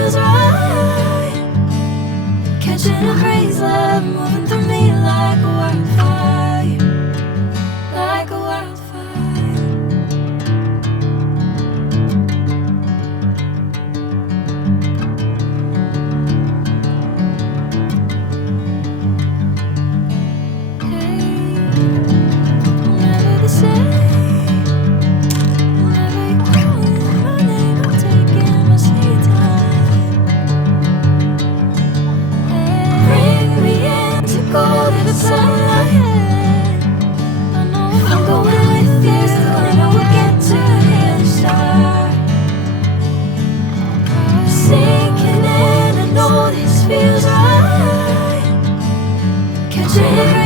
feels right. Catching a crazy love moving through me like a wildfire, like a wildfire. Hey, never the same. Whenever you call my name, I'm taking my sweet time. Bring me in to go to the sunlight. I know if I'm going with you, I know we'll get to the other side. Sinking in, I know this feels right. Catching